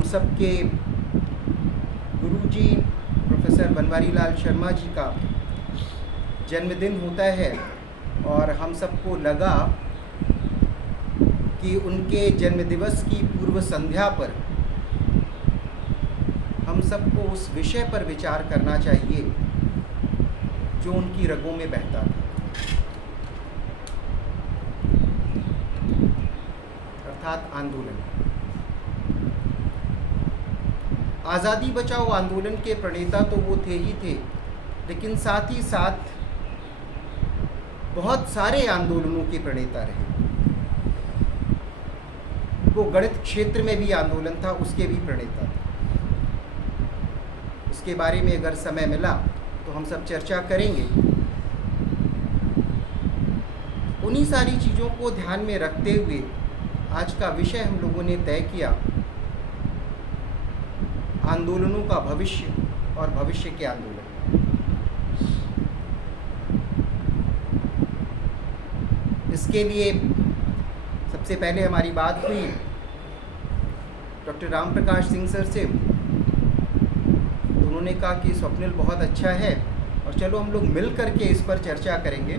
हम सब के गुरुजी प्रोफेसर बनवारी लाल शर्मा जी का जन्मदिन होता है और हम सबको लगा कि उनके जन्मदिवस की पूर्व संध्या पर हम सबको उस विषय पर विचार करना चाहिए जो उनकी रगों में बहता था, अर्थात आंदोलन। आज़ादी बचाओ आंदोलन के प्रणेता तो वो थे ही थे, लेकिन साथ ही साथ बहुत सारे आंदोलनों के प्रणेता रहे। वो गणित क्षेत्र में भी आंदोलन था, उसके भी प्रणेता थे। उसके बारे में अगर समय मिला तो हम सब चर्चा करेंगे। उन्हीं सारी चीज़ों को ध्यान में रखते हुए आज का विषय हम लोगों ने तय किया, आंदोलनों का भविष्य और भविष्य के आंदोलन। इसके लिए सबसे पहले हमारी बात हुई डॉक्टर राम प्रकाश सिंह सर से। उन्होंने कहा कि स्वप्निल बहुत अच्छा है और चलो हम लोग मिल करके इस पर चर्चा करेंगे।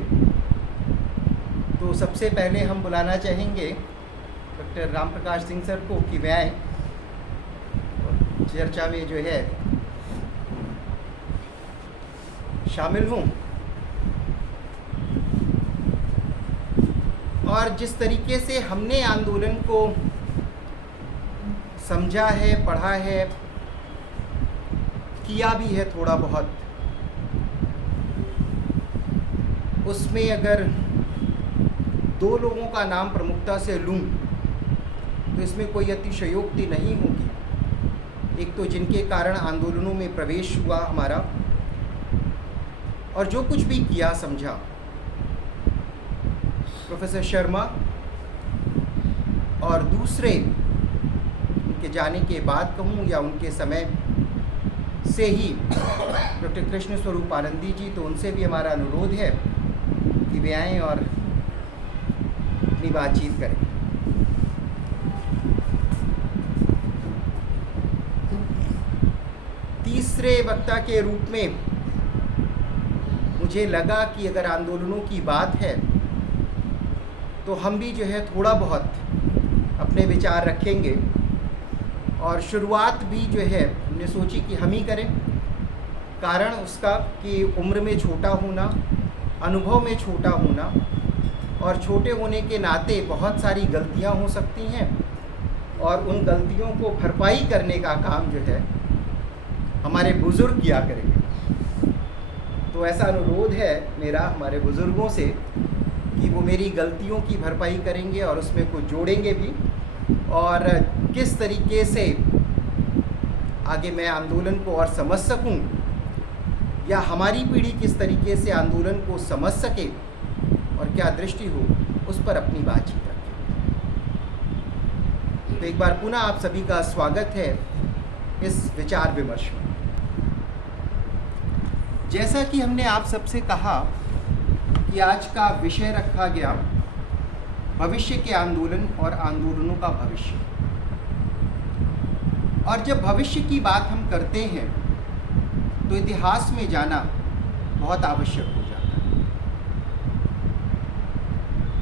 तो सबसे पहले हम बुलाना चाहेंगे डॉक्टर राम प्रकाश सिंह सर को कि वे आए और चर्चा में जो है शामिल हों। और जिस तरीके से हमने आंदोलन को समझा है, पढ़ा है, किया भी है थोड़ा बहुत, उसमें अगर दो लोगों का नाम प्रमुखता से लूं तो इसमें कोई अतिशयोक्ति नहीं होगी। एक तो जिनके कारण आंदोलनों में प्रवेश हुआ हमारा और जो कुछ भी किया समझा, प्रोफेसर शर्मा, और दूसरे उनके जाने के बाद कहूँ या उनके समय से ही डॉक्टर कृष्ण स्वरूप आनंदी जी, तो उनसे भी हमारा अनुरोध है कि वे आएँ और अपनी बातचीत करें। तीसरे वक्ता के रूप में मुझे लगा कि अगर आंदोलनों की बात है तो हम भी जो है थोड़ा बहुत अपने विचार रखेंगे और शुरुआत भी जो है हमने सोची कि हम ही करें। कारण उसका कि उम्र में छोटा होना, अनुभव में छोटा होना और छोटे होने के नाते बहुत सारी गलतियां हो सकती हैं और उन गलतियों को भरपाई करने का काम जो है हमारे बुज़ुर्ग किया करेंगे। तो ऐसा अनुरोध है मेरा हमारे बुज़ुर्गों से कि वो मेरी गलतियों की भरपाई करेंगे और उसमें कुछ जोड़ेंगे भी, और किस तरीके से आगे मैं आंदोलन को और समझ सकूं या हमारी पीढ़ी किस तरीके से आंदोलन को समझ सके और क्या दृष्टि हो, उस पर अपनी बातचीत रखें। तो एक बार पुनः आप सभी का स्वागत है इस विचार विमर्श में। जैसा कि हमने आप सबसे कहा कि आज का विषय रखा गया भविष्य के आंदोलन और आंदोलनों का भविष्य। और जब भविष्य की बात हम करते हैं तो इतिहास में जाना बहुत आवश्यक हो जाता है।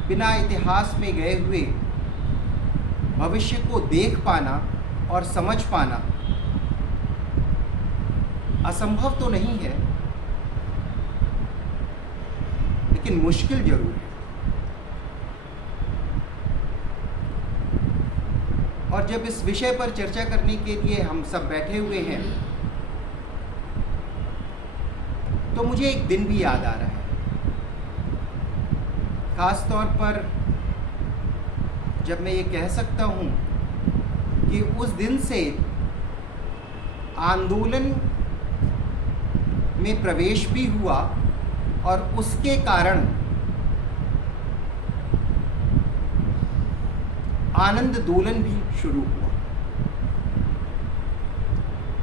बिना इतिहास में गए हुए भविष्य को देख पाना और समझ पाना असंभव तो नहीं है, लेकिन मुश्किल जरूर है। और जब इस विषय पर चर्चा करने के लिए हम सब बैठे हुए हैं तो मुझे एक दिन भी याद आ रहा है, खास तौर पर जब मैं ये कह सकता हूँ कि उस दिन से आंदोलन में प्रवेश भी हुआ और उसके कारण आनंद दोलन भी शुरू हुआ।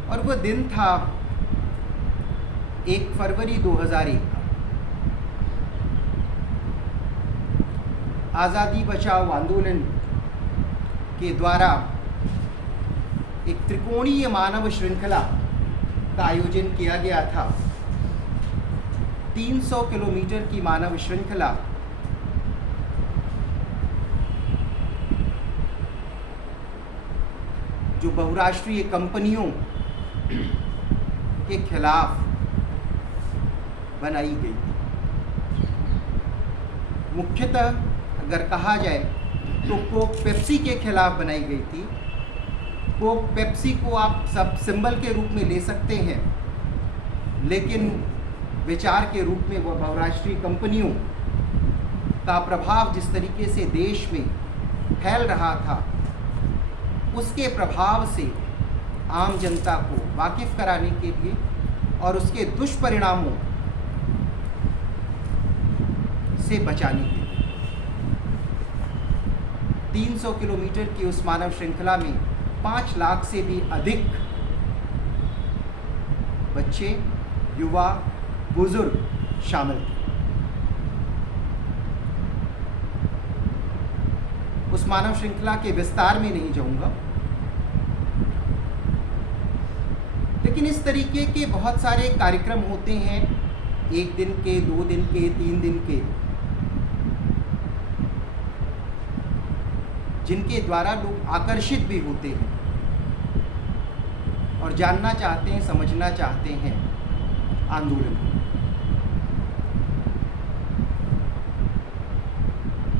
और वह दिन था 1 फरवरी 2001 का। आज़ादी बचाओ आंदोलन के द्वारा एक त्रिकोणीय मानव श्रृंखला का आयोजन किया गया था। 300 किलोमीटर की मानव श्रृंखला जो बहुराष्ट्रीय कंपनियों के खिलाफ बनाई गई। मुख्यतः अगर कहा जाए तो कोक पेप्सी के खिलाफ बनाई गई थी। कोक पेप्सी को आप सब सिंबल के रूप में ले सकते हैं, लेकिन विचार के रूप में वह बहुराष्ट्रीय कंपनियों का प्रभाव जिस तरीके से देश में फैल रहा था, उसके प्रभाव से आम जनता को वाकिफ कराने के लिए और उसके दुष्परिणामों से बचाने के लिए 300 किलोमीटर की उस मानव श्रृंखला में 5 लाख से भी अधिक बच्चे, युवा, बुजुर्ग शामिल थे। उस मानव श्रृंखला के विस्तार में नहीं जाऊंगा, लेकिन इस तरीके के बहुत सारे कार्यक्रम होते हैं, 1 दिन के, 2 दिन के, 3 दिन के, जिनके द्वारा लोग आकर्षित भी होते हैं और जानना चाहते हैं, समझना चाहते हैं आंदोलन को।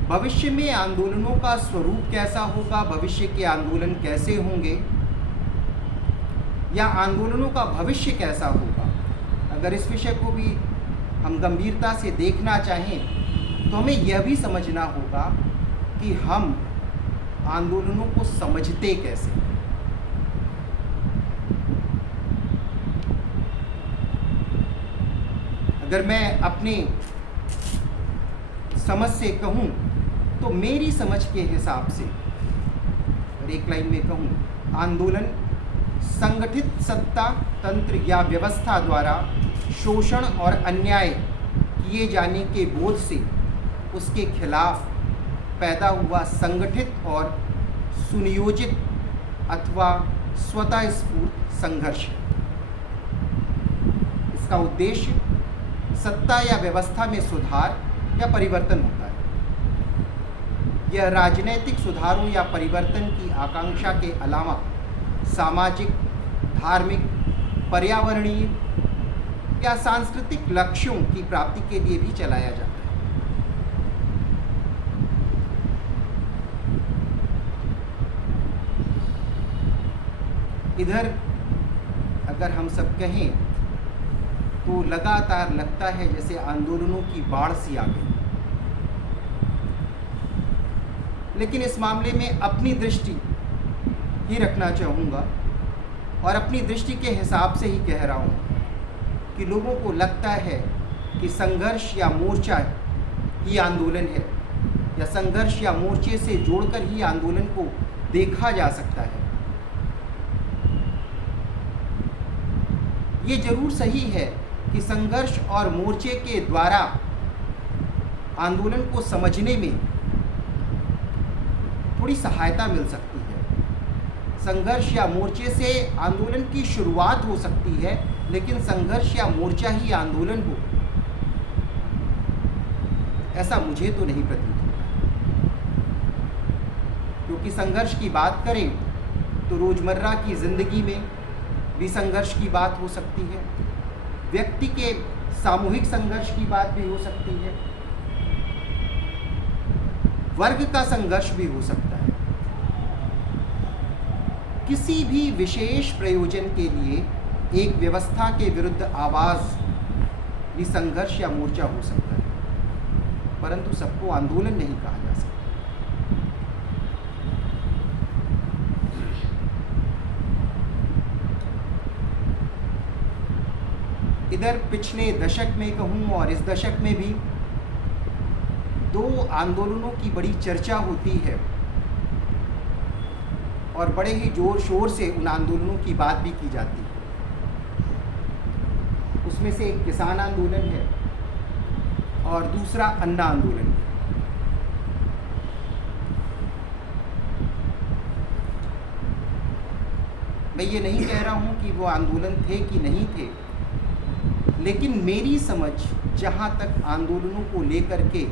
भविष्य में आंदोलनों का स्वरूप कैसा होगा, भविष्य के आंदोलन कैसे होंगे, या आंदोलनों का भविष्य कैसा होगा, अगर इस विषय को भी हम गंभीरता से देखना चाहें तो हमें यह भी समझना होगा कि हम आंदोलनों को समझते कैसे। अगर मैं अपनी समझ से कहूं तो मेरी समझ के हिसाब से, और एक लाइन में कहूं, आंदोलन संगठित सत्ता तंत्र या व्यवस्था द्वारा शोषण और अन्याय किए जाने के बोध से उसके खिलाफ पैदा हुआ संगठित और सुनियोजित अथवा स्वतः स्फूर्त संघर्ष। इसका उद्देश्य सत्ता या व्यवस्था में सुधार या परिवर्तन होता है। यह राजनैतिक सुधारों या परिवर्तन की आकांक्षा के अलावा सामाजिक, धार्मिक, पर्यावरणीय या सांस्कृतिक लक्ष्यों की प्राप्ति के लिए भी चलाया जाता है। इधर अगर हम सब कहें तो लगातार लगता है जैसे आंदोलनों की बाढ़ सी आ गई, लेकिन इस मामले में अपनी दृष्टि ही रखना चाहूँगा और अपनी दृष्टि के हिसाब से ही कह रहा हूँ कि लोगों को लगता है कि संघर्ष या मोर्चा ही आंदोलन है, या संघर्ष या मोर्चे से जोड़कर ही आंदोलन को देखा जा सकता है। ये जरूर सही है कि संघर्ष और मोर्चे के द्वारा आंदोलन को समझने में थोड़ी सहायता मिल सकती है। संघर्ष या मोर्चे से आंदोलन की शुरुआत हो सकती है, लेकिन संघर्ष या मोर्चा ही आंदोलन हो, ऐसा मुझे तो नहीं प्रतीत होता। क्योंकि संघर्ष की बात करें तो रोजमर्रा की जिंदगी में भी संघर्ष की बात हो सकती है, व्यक्ति के सामूहिक संघर्ष की बात भी हो सकती है, वर्ग का संघर्ष भी हो सकता है। किसी भी विशेष प्रयोजन के लिए एक व्यवस्था के विरुद्ध आवाज भी संघर्ष या मोर्चा हो सकता है, परंतु सबको आंदोलन नहीं कहा जा सकता। इधर पिछले दशक में कहूँ और इस दशक में भी 2 आंदोलनों की बड़ी चर्चा होती है और बड़े ही जोर शोर से उन आंदोलनों की बात भी की जाती है। उसमें से एक किसान आंदोलन है और दूसरा अन्ना आंदोलन है। मैं ये नहीं कह रहा हूँ कि वो आंदोलन थे कि नहीं थे, लेकिन मेरी समझ जहाँ तक आंदोलनों को लेकर के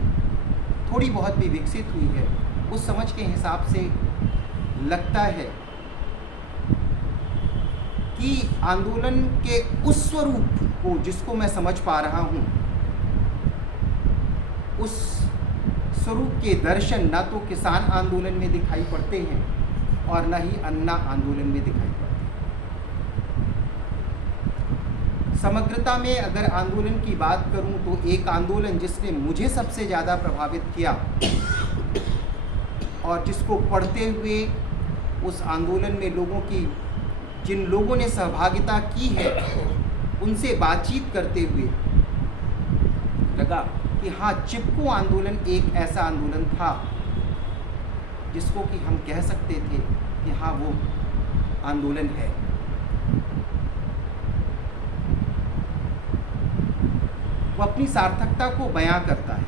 थोड़ी बहुत भी विकसित हुई है, उस समझ के हिसाब से लगता है कि आंदोलन के उस स्वरूप को जिसको मैं समझ पा रहा हूँ, उस स्वरूप के दर्शन ना तो किसान आंदोलन में दिखाई पड़ते हैं और ना ही अन्ना आंदोलन में दिखाई पड़ते हैं। समग्रता में अगर आंदोलन की बात करूं तो एक आंदोलन जिसने मुझे सबसे ज़्यादा प्रभावित किया और जिसको पढ़ते हुए उस आंदोलन में जिन लोगों ने सहभागिता की है उनसे बातचीत करते हुए लगा कि हाँ, चिपको आंदोलन एक ऐसा आंदोलन था जिसको कि हम कह सकते थे कि हाँ, वो आंदोलन है। वो अपनी सार्थकता को बयां करता है,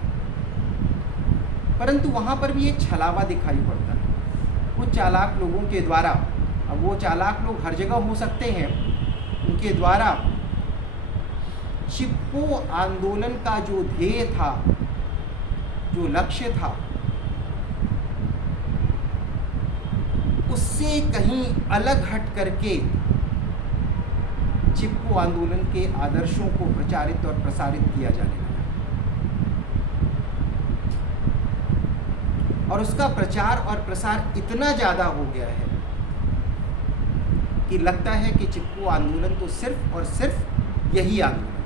परंतु वहाँ पर भी एक छलावा दिखाई पड़ता है कुछ चालाक लोगों के द्वारा। अब वो चालाक लोग हर जगह हो सकते हैं, उनके द्वारा चिपको आंदोलन का जो ध्येय था, जो लक्ष्य था, उससे कहीं अलग हट करके चिपको आंदोलन के आदर्शों को प्रचारित और प्रसारित किया जाने लगा और उसका प्रचार और प्रसार इतना ज़्यादा हो गया है कि लगता है कि चिपको आंदोलन तो सिर्फ और सिर्फ यही आंदोलन।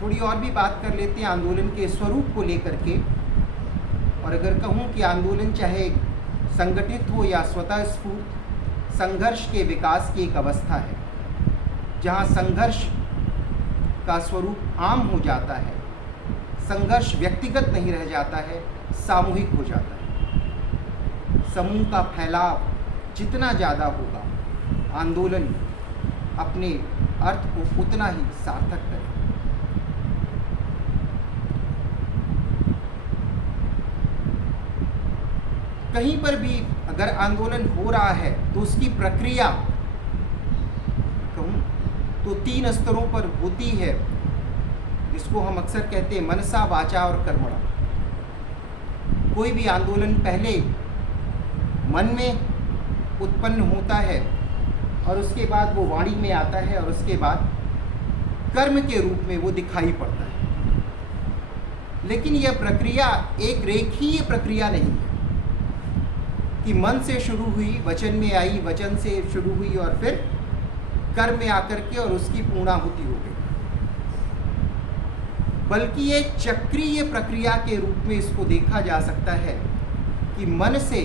थोड़ी और भी बात कर लेते हैं आंदोलन के स्वरूप को लेकर के। और अगर कहूँ कि आंदोलन चाहे संगठित हो या स्वतः स्फूर्त, संघर्ष के विकास की एक अवस्था है जहाँ संघर्ष का स्वरूप आम हो जाता है, संघर्ष व्यक्तिगत नहीं रह जाता है, सामूहिक हो जाता है। समूह का फैलाव जितना ज़्यादा होगा, आंदोलन अपने अर्थ को उतना ही सार्थक करेगा। कहीं पर भी अगर आंदोलन हो रहा है तो उसकी प्रक्रिया कहूँ तो 3 स्तरों पर होती है, जिसको हम अक्सर कहते हैं मनसा, वाचा और कर्मणा। कोई भी आंदोलन पहले मन में उत्पन्न होता है और उसके बाद वो वाणी में आता है और उसके बाद कर्म के रूप में वो दिखाई पड़ता है। लेकिन यह प्रक्रिया एक रेखीय प्रक्रिया नहीं है कि मन से शुरू हुई, वचन में आई, वचन से शुरू हुई और फिर कर्म में आकर के और उसकी पूर्णाहुति हो गई, बल्कि ये चक्रीय प्रक्रिया के रूप में इसको देखा जा सकता है कि मन से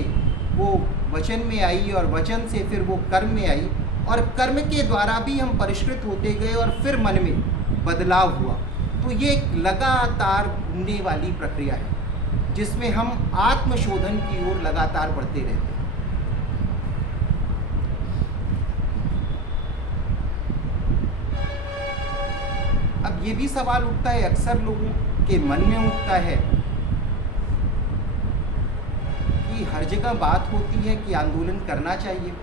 वो वचन में आई और वचन से फिर वो कर्म में आई और कर्म के द्वारा भी हम परिष्कृत होते गए और फिर मन में बदलाव हुआ। तो ये एक लगातार घूमने वाली प्रक्रिया है जिसमें हम आत्मशोधन की ओर लगातार बढ़ते रहते हैं। अब ये भी सवाल उठता है, अक्सर लोगों के मन में उठता है कि हर जगह बात होती है कि आंदोलन करना चाहिए।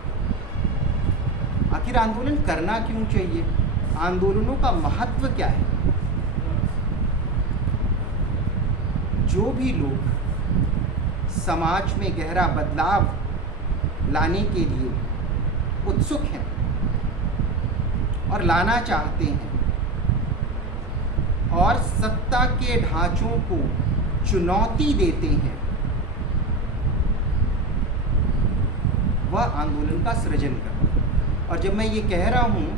आखिर आंदोलन करना क्यों चाहिए? आंदोलनों का महत्व क्या है? जो भी लोग समाज में गहरा बदलाव लाने के लिए उत्सुक हैं और लाना चाहते हैं और सत्ता के ढांचों को चुनौती देते हैं, वह आंदोलन का सृजन करते हैं। और जब मैं ये कह रहा हूँ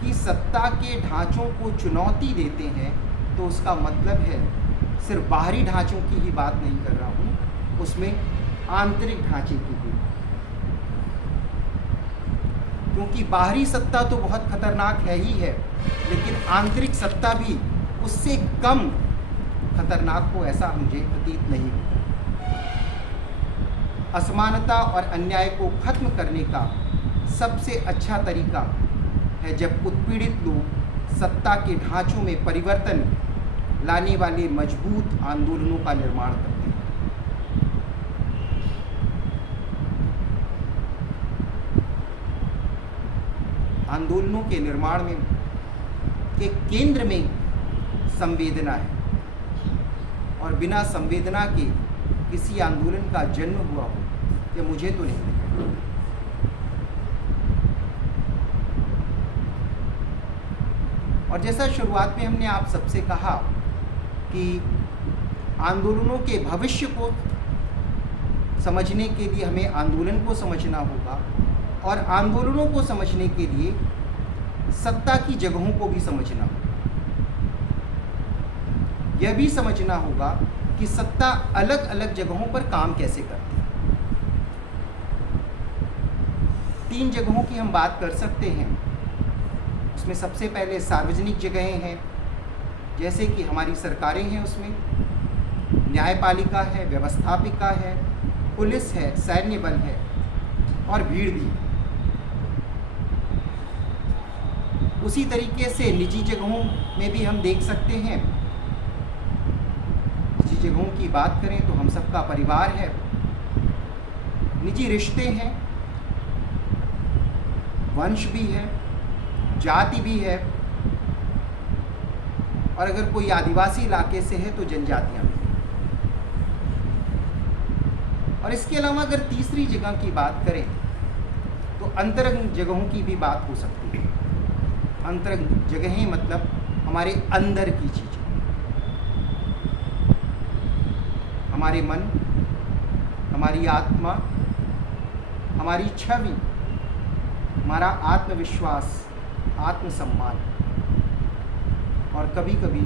कि सत्ता के ढांचों को चुनौती देते हैं तो उसका मतलब है सिर्फ बाहरी ढांचों की ही बात नहीं कर रहा हूँ, उसमें आंतरिक ढांचे की भी। क्योंकि बाहरी सत्ता तो बहुत खतरनाक है ही है, लेकिन आंतरिक सत्ता भी उससे कम खतरनाक हो ऐसा मुझे प्रतीत नहीं होता। असमानता और अन्याय को खत्म करने का सबसे अच्छा तरीका है जब उत्पीड़ित लोग सत्ता के ढांचों में परिवर्तन लाने वाले मजबूत आंदोलनों का निर्माण करते हैं। आंदोलनों के निर्माण में के केंद्र में संवेदना है और बिना संवेदना के किसी आंदोलन का जन्म हुआ हो ये मुझे तो नहीं लगता। और जैसा शुरुआत में हमने आप सबसे कहा कि आंदोलनों के भविष्य को समझने के लिए हमें आंदोलन को समझना होगा और आंदोलनों को समझने के लिए सत्ता की जगहों को भी समझना होगा। यह भी समझना होगा कि सत्ता अलग अलग जगहों पर काम कैसे करती है। 3 जगहों की हम बात कर सकते हैं। उसमें सबसे पहले सार्वजनिक जगहें हैं, जैसे कि हमारी सरकारें हैं, उसमें न्यायपालिका है, व्यवस्थापिका है, पुलिस है, सैन्य बल है और भीड़ भी है। उसी तरीके से निजी जगहों में भी हम देख सकते हैं। निजी जगहों की बात करें तो हम सबका परिवार है, निजी रिश्ते हैं, वंश भी है, जाति भी है और अगर कोई आदिवासी इलाके से है तो जनजातियां भी हैं। और इसके अलावा अगर तीसरी जगह की बात करें तो अंतरंग जगहों की भी बात हो सकती है। अंतरंग जगहें मतलब हमारे अंदर की चीज़ें, हमारे मन, हमारी आत्मा, हमारी छवि, हमारा आत्मविश्वास, आत्मसम्मान और कभी कभी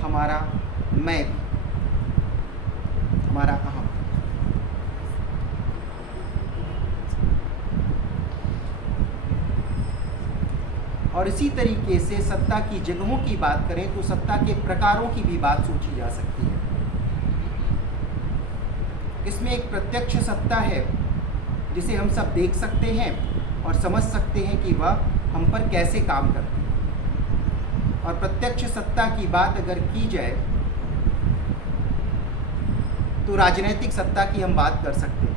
हमारा मैं, हमारा अहम। और इसी तरीके से सत्ता की जगहों की बात करें तो सत्ता के प्रकारों की भी बात सोची जा सकती है। इसमें एक प्रत्यक्ष सत्ता है जिसे हम सब देख सकते हैं और समझ सकते हैं कि वह हम पर कैसे काम करती है। और प्रत्यक्ष सत्ता की बात अगर की जाए तो राजनीतिक सत्ता की हम बात कर सकते हैं।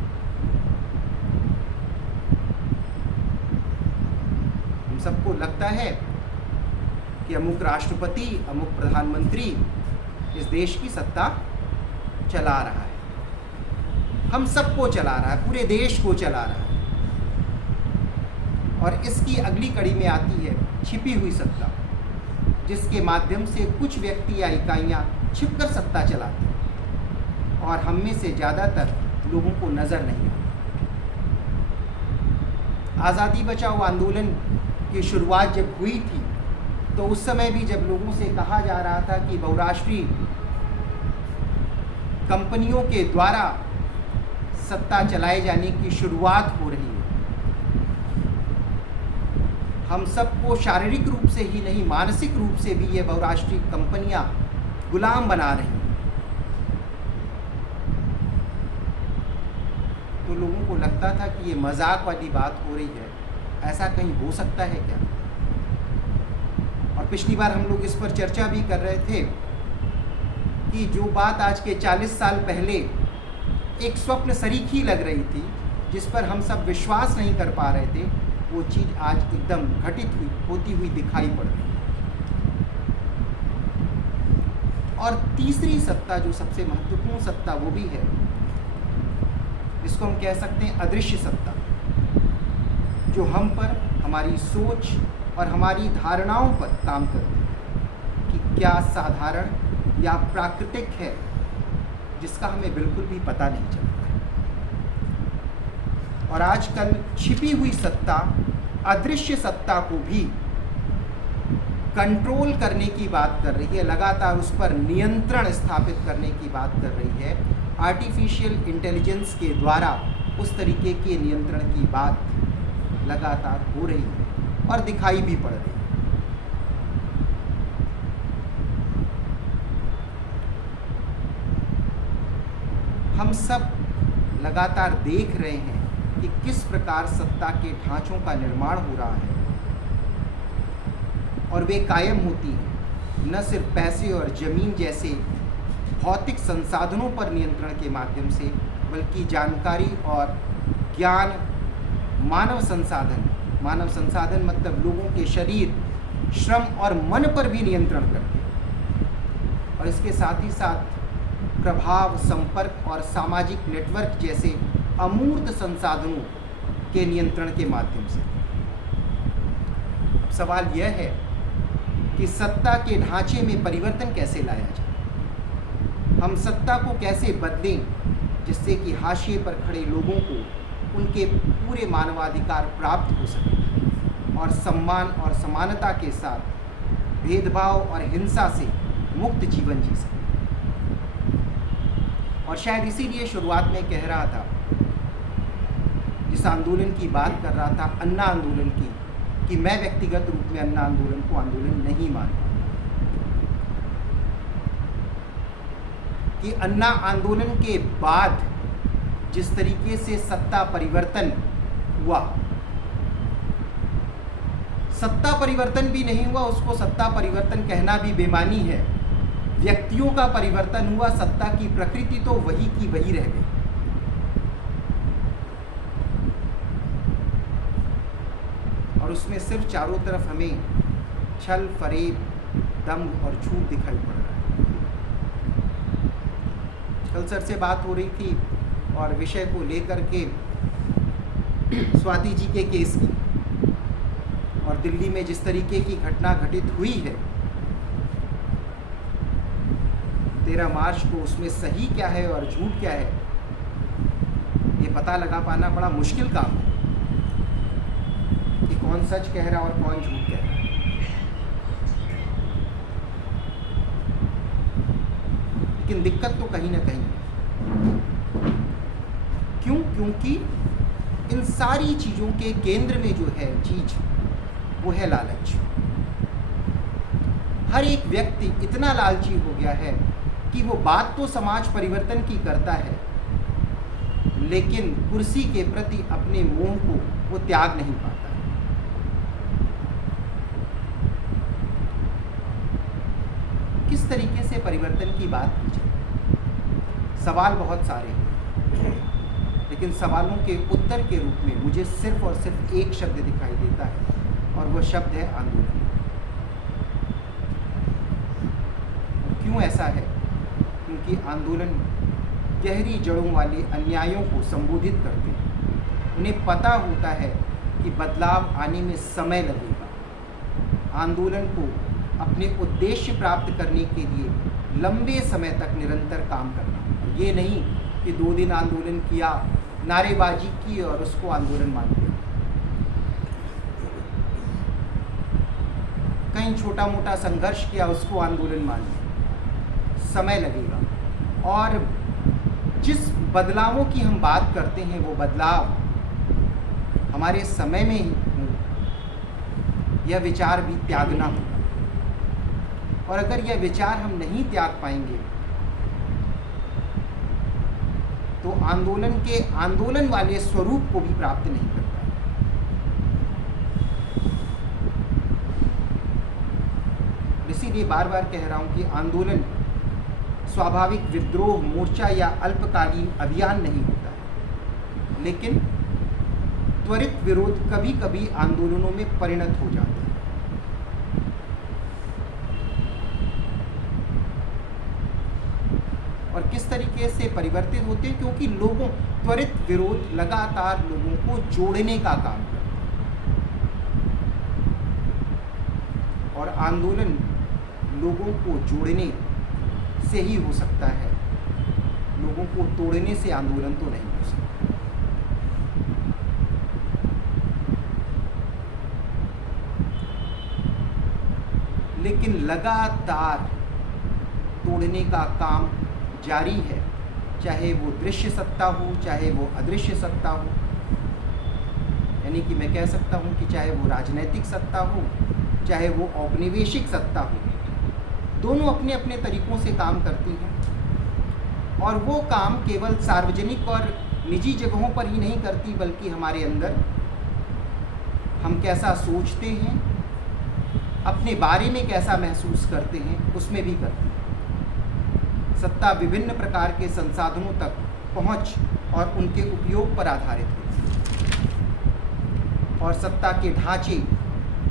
हम सबको लगता है कि अमुक राष्ट्रपति, अमुक प्रधानमंत्री इस देश की सत्ता चला रहा है, हम सबको चला रहा है, पूरे देश को चला रहा है। और इसकी अगली कड़ी में आती है छिपी हुई सत्ता, जिसके माध्यम से कुछ व्यक्ति या इकाइयाँ छिपकर सत्ता चलाते हैं और हम में से ज़्यादातर लोगों को नज़र नहीं आता। आज़ादी बचाओ आंदोलन की शुरुआत जब हुई थी तो उस समय भी जब लोगों से कहा जा रहा था कि बहुराष्ट्रीय कंपनियों के द्वारा सत्ता चलाए जाने की शुरुआत हो रही है, हम सबको शारीरिक रूप से ही नहीं मानसिक रूप से भी ये बहुराष्ट्रीय कंपनियां गुलाम बना रही हैं, तो लोगों को लगता था कि ये मजाक वाली बात हो रही है, ऐसा कहीं हो सकता है क्या। और पिछली बार हम लोग इस पर चर्चा भी कर रहे थे कि जो बात आज के 40 साल पहले एक स्वप्न सरीखी लग रही थी, जिस पर हम सब विश्वास नहीं कर पा रहे थे, वो चीज़ आज एकदम घटित होती हुई दिखाई पड़ रही है। और तीसरी सत्ता जो सबसे महत्वपूर्ण सत्ता वो भी है, इसको हम कह सकते हैं अदृश्य सत्ता, जो हम पर, हमारी सोच और हमारी धारणाओं पर काम करती है कि क्या साधारण या प्राकृतिक है, जिसका हमें बिल्कुल भी पता नहीं चलता है। और आजकल छिपी हुई सत्ता, अदृश्य सत्ता को भी कंट्रोल करने की बात कर रही है, लगातार उस पर नियंत्रण स्थापित करने की बात कर रही है। आर्टिफिशियल इंटेलिजेंस के द्वारा उस तरीके के नियंत्रण की बात लगातार हो रही है और दिखाई भी पड़ रही है। हम सब लगातार देख रहे हैं कि किस प्रकार सत्ता के ढांचों का निर्माण हो रहा है और वे कायम होती हैं न सिर्फ पैसे और ज़मीन जैसे भौतिक संसाधनों पर नियंत्रण के माध्यम से, बल्कि जानकारी और ज्ञान, मानव संसाधन मतलब लोगों के शरीर, श्रम और मन पर भी नियंत्रण करते हैं। और इसके साथ ही साथ प्रभाव, संपर्क और सामाजिक नेटवर्क जैसे अमूर्त संसाधनों के नियंत्रण के माध्यम से। अब सवाल यह है कि सत्ता के ढांचे में परिवर्तन कैसे लाया जाए। हम सत्ता को कैसे बदलें जिससे कि हाशिए पर खड़े लोगों को उनके पूरे मानवाधिकार प्राप्त हो सके और सम्मान और समानता के साथ भेदभाव और हिंसा से मुक्त जीवन जी सके। और शायद इसीलिए शुरुआत में कह रहा था, जिस आंदोलन की बात कर रहा था, अन्ना आंदोलन की, कि मैं व्यक्तिगत रूप में अन्ना आंदोलन को आंदोलन नहीं मानता। कि अन्ना आंदोलन के बाद जिस तरीके से सत्ता परिवर्तन हुआ, सत्ता परिवर्तन भी नहीं हुआ, उसको सत्ता परिवर्तन कहना भी बेमानी है। व्यक्तियों का परिवर्तन हुआ, सत्ता की प्रकृति तो वही की वही रह गई। और उसमें सिर्फ चारों तरफ हमें छल, फरेब, दंभ और झूठ दिखाई पड़ रहा है। कल सर से बात हो रही थी और विषय को लेकर के स्वाति जी के केस की, और दिल्ली में जिस तरीके की घटना घटित हुई है 13 मार्च को, उसमें सही क्या है और झूठ क्या है ये पता लगा पाना बड़ा मुश्किल काम है कि कौन सच कह रहा है और कौन झूठ कह रहा है। लेकिन दिक्कत तो कहीं ना कहीं है। क्यों? क्योंकि इन सारी चीज़ों के केंद्र में जो है चीज, वो है लालच। हर एक व्यक्ति इतना लालची हो गया है कि वो बात तो समाज परिवर्तन की करता है, लेकिन कुर्सी के प्रति अपने मोह को वो त्याग नहीं पाता है। किस तरीके से परिवर्तन की बात की जाए? सवाल बहुत सारे हैं, लेकिन सवालों के उत्तर के रूप में मुझे सिर्फ और सिर्फ एक शब्द दिखाई देता है, और वह शब्द है आंदोलन। क्यों ऐसा है? क्योंकि आंदोलन गहरी जड़ों वाले अन्यायों को संबोधित करते हैं। उन्हें पता होता है कि बदलाव आने में समय लगेगा। आंदोलन को अपने उद्देश्य प्राप्त करने के लिए लंबे समय तक निरंतर काम करना। ये नहीं कि 2 दिन आंदोलन किया, नारेबाजी की और उसको आंदोलन मान लिया। कहीं छोटा मोटा संघर्ष किया, उसको आंदोलन मान लिया। समय लगेगा। और जिस बदलावों की हम बात करते हैं वो बदलाव हमारे समय में ही हो, यह विचार भी त्यागना होगा। और अगर यह विचार हम नहीं त्याग पाएंगे तो आंदोलन वाले स्वरूप को भी प्राप्त नहीं कर पाएंगे। इसीलिए बार बार कह रहा हूं कि आंदोलन स्वाभाविक विद्रोह, मोर्चा या अल्पकालीन अभियान नहीं होता है, लेकिन त्वरित विरोध कभी कभी आंदोलनों में परिणत हो जाता है। और किस तरीके से परिवर्तित होते हैं? क्योंकि त्वरित विरोध लगातार लोगों को जोड़ने का काम करता है, और आंदोलन लोगों को जोड़ने से ही हो सकता है। लोगों को तोड़ने से आंदोलन तो नहीं हो सकता। लेकिन लगातार तोड़ने का काम जारी है, चाहे वो दृश्य सत्ता हो, चाहे वो अदृश्य सत्ता हो। यानी कि मैं कह सकता हूँ कि चाहे वो राजनैतिक सत्ता हो, चाहे वो औपनिवेशिक सत्ता हो, दोनों अपने अपने तरीकों से काम करती हैं। और वो काम केवल सार्वजनिक और निजी जगहों पर ही नहीं करती, बल्कि हमारे अंदर हम कैसा सोचते हैं, अपने बारे में कैसा महसूस करते हैं, उसमें भी करती है। सत्ता विभिन्न प्रकार के संसाधनों तक पहुंच और उनके उपयोग पर आधारित होती है, और सत्ता के ढांचे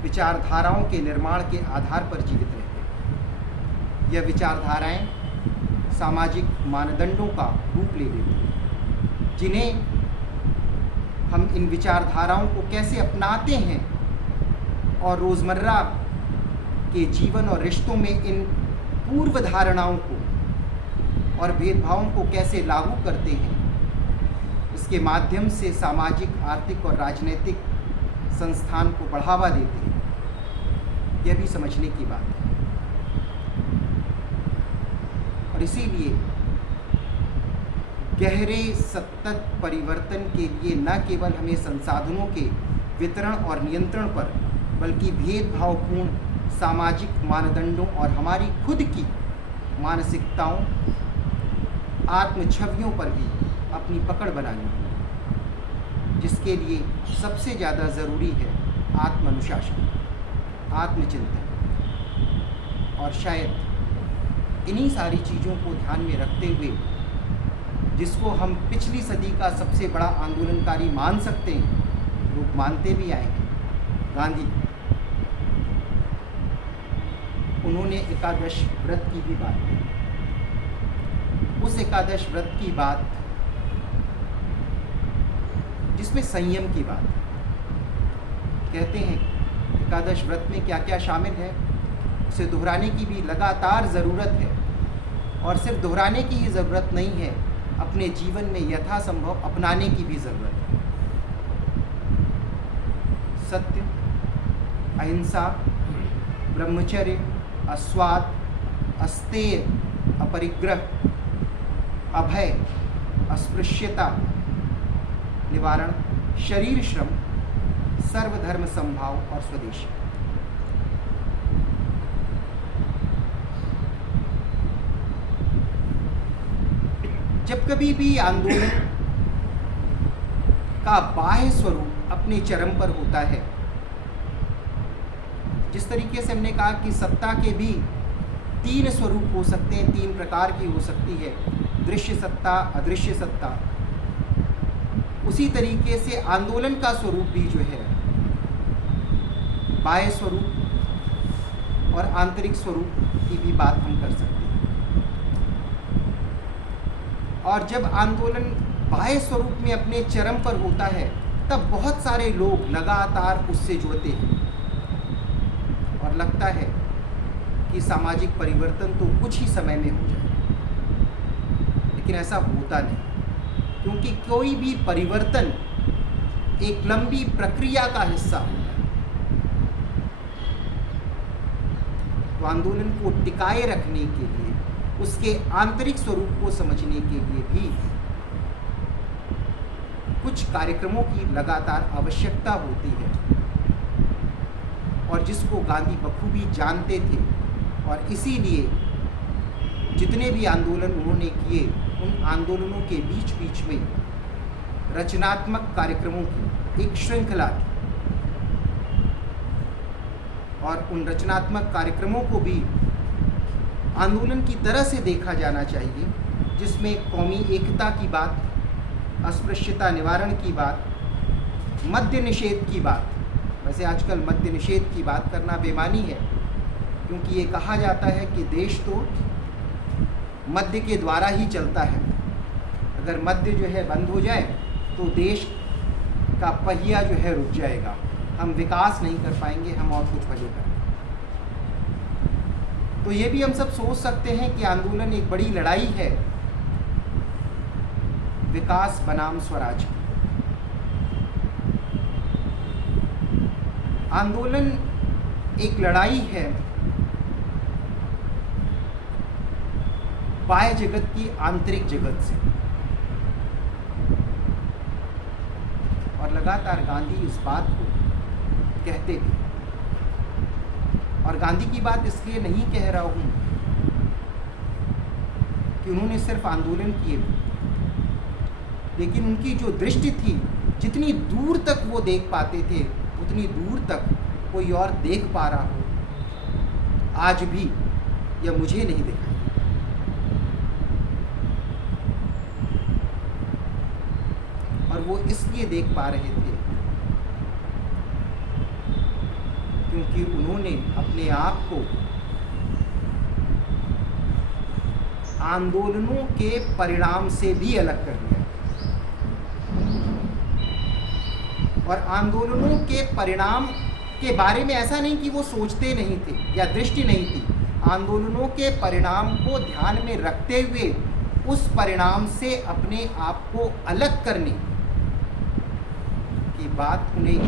विचारधाराओं के निर्माण के आधार पर जीवित रहते हैं। यह विचारधाराएं सामाजिक मानदंडों का रूप ले लेती हैं, जिन्हें हम इन विचारधाराओं को कैसे अपनाते हैं और रोज़मर्रा के जीवन और रिश्तों में इन पूर्व धारणाओं को और भेदभावों को कैसे लागू करते हैं, इसके माध्यम से सामाजिक, आर्थिक और राजनीतिक संस्थान को बढ़ावा देते हैं, यह भी समझने की बात है। और इसीलिए गहरे सतत परिवर्तन के लिए न केवल हमें संसाधनों के वितरण और नियंत्रण पर, बल्कि भेदभावपूर्ण सामाजिक मानदंडों और हमारी खुद की मानसिकताओं, आत्मछवियों पर भी अपनी पकड़ बनानी है, जिसके लिए सबसे ज़्यादा ज़रूरी है आत्मानुशासन, आत्मचिंतन। और शायद इन्हीं सारी चीज़ों को ध्यान में रखते हुए, जिसको हम पिछली सदी का सबसे बड़ा आंदोलनकारी मान सकते हैं, लोग मानते भी आए हैं, गांधी, उन्होंने एकादश व्रत की भी बात की। उस एकादश व्रत की बात जिसमें संयम की बात है। कहते हैं एकादश व्रत में क्या क्या शामिल है, उसे दोहराने की भी लगातार ज़रूरत है, और सिर्फ दोहराने की ही ज़रूरत नहीं है, अपने जीवन में यथासंभव अपनाने की भी ज़रूरत है। सत्य, अहिंसा, ब्रह्मचर्य, अस्वाद, अस्तेय, अपरिग्रह, अभय, अस्पृश्यता निवारण, शरीर श्रम, सर्वधर्म समभाव और स्वदेशी। जब कभी भी आंदोलन का बाह्य स्वरूप अपने चरम पर होता है, जिस तरीके से हमने कहा कि सत्ता के भी 3 स्वरूप हो सकते हैं, 3 प्रकार की हो सकती है, दृश्य सत्ता, अदृश्य सत्ता, उसी तरीके से आंदोलन का स्वरूप भी जो है बाह्य स्वरूप और आंतरिक स्वरूप की भी बात हम कर सकते हैं। और जब आंदोलन बाह्य स्वरूप में अपने चरम पर होता है, तब बहुत सारे लोग लगातार उससे जुड़ते हैं और लगता है कि सामाजिक परिवर्तन तो कुछ ही समय में हो जाए, लेकिन ऐसा होता नहीं, क्योंकि कोई भी परिवर्तन एक लंबी प्रक्रिया का हिस्सा होता है। तो आंदोलन को टिकाए रखने के लिए, उसके आंतरिक स्वरूप को समझने के लिए भी कुछ कार्यक्रमों की लगातार आवश्यकता होती है, और जिसको गांधी बखूबी जानते थे। और इसीलिए जितने भी आंदोलन उन्होंने किए, उन आंदोलनों के बीच बीच में रचनात्मक कार्यक्रमों की एक श्रृंखला थी, और उन रचनात्मक कार्यक्रमों को भी आंदोलन की तरह से देखा जाना चाहिए, जिसमें कौमी एकता की बात, अस्पृश्यता निवारण की बात, मद्य निषेध की बात। वैसे आजकल मद्य निषेध की बात करना बेमानी है, क्योंकि ये कहा जाता है कि देश तो मद्य के द्वारा ही चलता है। अगर मद्य जो है बंद हो जाए तो देश का पहिया जो है रुक जाएगा, हम विकास नहीं कर पाएंगे, हम और कुछ भले करेंगे। तो ये भी हम सब सोच सकते हैं कि आंदोलन एक बड़ी लड़ाई है विकास बनाम स्वराज की। आंदोलन एक लड़ाई है बाह्य जगत की आंतरिक जगत से, और लगातार गांधी इस बात को कहते थे। और गांधी की बात इसलिए नहीं कह रहा हूँ कि उन्होंने सिर्फ आंदोलन किए, लेकिन उनकी जो दृष्टि थी, जितनी दूर तक वो देख पाते थे उतनी दूर तक कोई और देख पा रहा हो आज भी यह मुझे नहीं दिखाई देता। और वो इसलिए देख पा रहे थे क्योंकि उन्होंने अपने आप को आंदोलनों के परिणाम से भी अलग कर दिया। और आंदोलनों के परिणाम के बारे में ऐसा नहीं कि वो सोचते नहीं थे या दृष्टि नहीं थी, आंदोलनों के परिणाम को ध्यान में रखते हुए उस परिणाम से अपने आप को अलग करने की बात उन्हें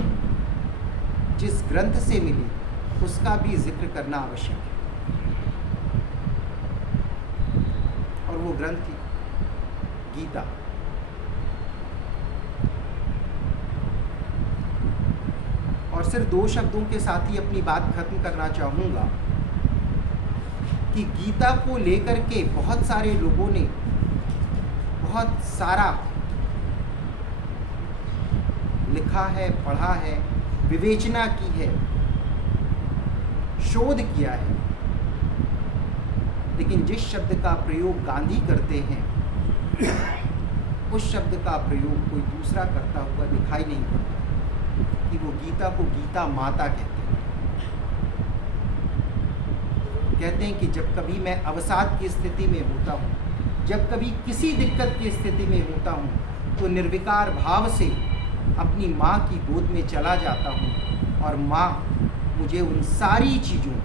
जिस ग्रंथ से मिली उसका भी जिक्र करना आवश्यक है। और वो ग्रंथ थी गीता। और सिर्फ 2 शब्दों के साथ ही अपनी बात खत्म करना चाहूँगा कि गीता को लेकर के बहुत सारे लोगों ने बहुत सारा लिखा है, पढ़ा है, विवेचना की है, शोध किया है, लेकिन जिस शब्द का प्रयोग गांधी करते हैं उस शब्द का प्रयोग कोई दूसरा करता हुआ दिखाई नहीं पड़ता कि वो गीता को गीता माता कहते हैं कि जब कभी मैं अवसाद की स्थिति में होता हूँ, जब कभी किसी दिक्कत की स्थिति में होता हूँ, तो निर्विकार भाव से अपनी माँ की गोद में चला जाता हूँ और माँ मुझे उन सारी चीज़ों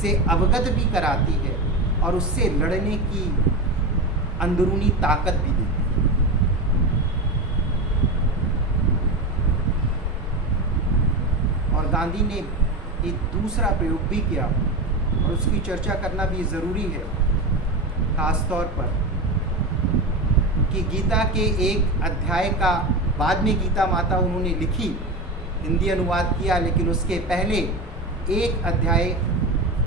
से अवगत भी कराती है और उससे लड़ने की अंदरूनी ताकत भी देती है। और गांधी ने एक दूसरा प्रयोग भी किया और उसकी चर्चा करना भी ज़रूरी है, खास तौर पर कि गीता के एक अध्याय का बाद में गीता माता उन्होंने लिखी, हिंदी अनुवाद किया, लेकिन उसके पहले एक अध्याय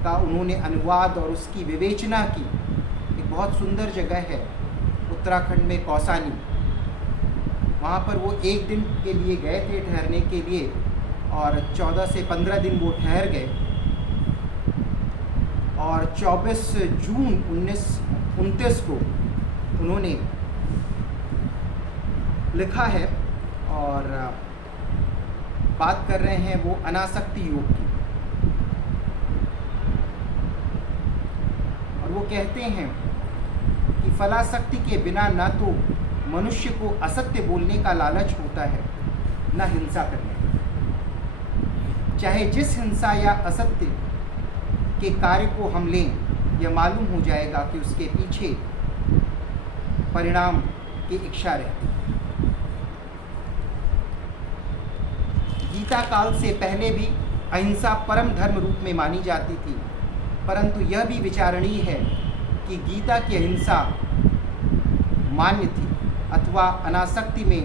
का उन्होंने अनुवाद और उसकी विवेचना की। एक बहुत सुंदर जगह है उत्तराखंड में कौसानी, वहाँ पर वो 1 दिन के लिए गए थे ठहरने के लिए और 14 से 15 दिन वो ठहर गए और 24 जून 1929 को उन्होंने लिखा है और बात कर रहे हैं वो अनासक्ति योग की। और वो कहते हैं कि फलासक्ति के बिना ना तो मनुष्य को असत्य बोलने का लालच होता है, ना हिंसा करने का। चाहे जिस हिंसा या असत्य के कार्य को हम लें, यह मालूम हो जाएगा कि उसके पीछे परिणाम की इच्छा रहती है। गीता काल से पहले भी अहिंसा परम धर्म रूप में मानी जाती थी, परंतु यह भी विचारणीय है कि गीता की अहिंसा मान्य थी अथवा अनासक्ति में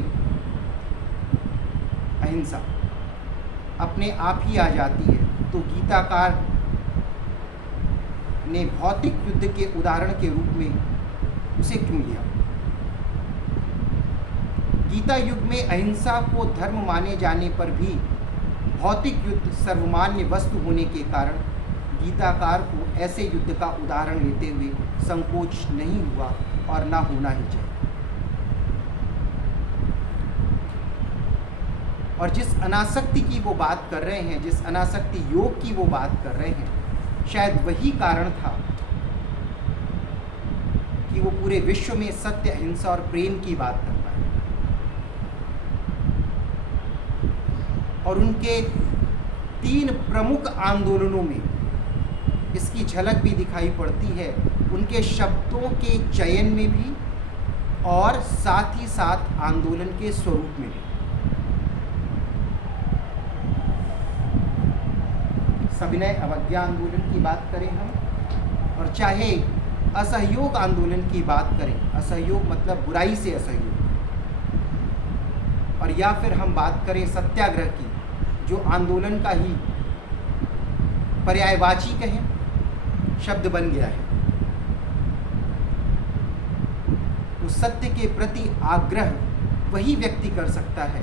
अहिंसा अपने आप ही आ जाती है। तो गीताकार ने भौतिक युद्ध के उदाहरण के रूप में उसे क्यों लिया? गीता युग में अहिंसा को धर्म माने जाने पर भी भौतिक युद्ध सर्वमान्य वस्तु होने के कारण गीताकार को ऐसे युद्ध का उदाहरण लेते हुए संकोच नहीं हुआ और ना होना ही चाहिए। और जिस अनासक्ति की वो बात कर रहे हैं, जिस अनासक्ति योग की वो बात कर रहे हैं, शायद वही कारण था कि वो पूरे विश्व में सत्य, अहिंसा और प्रेम की बात कर पाए। और उनके 3 प्रमुख आंदोलनों में इसकी झलक भी दिखाई पड़ती है, उनके शब्दों के चयन में भी और साथ ही साथ आंदोलन के स्वरूप में भी। सविनय अवज्ञा आंदोलन की बात करें हम, और चाहे असहयोग आंदोलन की बात करें, असहयोग मतलब बुराई से असहयोग, और या फिर हम बात करें सत्याग्रह की, जो आंदोलन का ही पर्यायवाची कहें शब्द बन गया है, उस सत्य के प्रति आग्रह वही व्यक्ति कर सकता है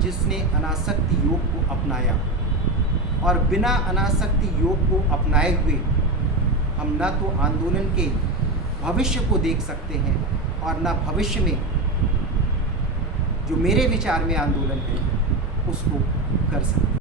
जिसने अनासक्ति योग को अपनाया। और बिना अनासक्ति योग को अपनाए हुए हम ना तो आंदोलन के भविष्य को देख सकते हैं और ना भविष्य में जो मेरे विचार में आंदोलन है उसको कर सकते हैं।